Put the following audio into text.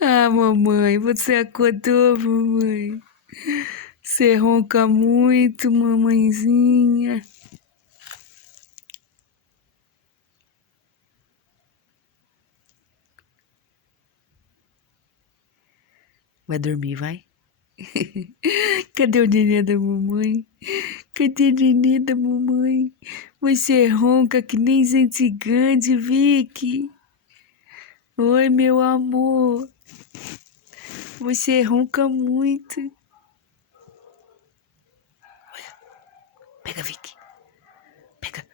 Ah, mamãe, você acordou, mamãe. Você ronca muito, mamãezinha. Vai dormir, vai? Cadê o nenê da mamãe? Cadê o nenê da mamãe? Você ronca que nem gente grande, Vicky. Oi, meu amor. Você ronca muito. Pega, Vicky. Pega.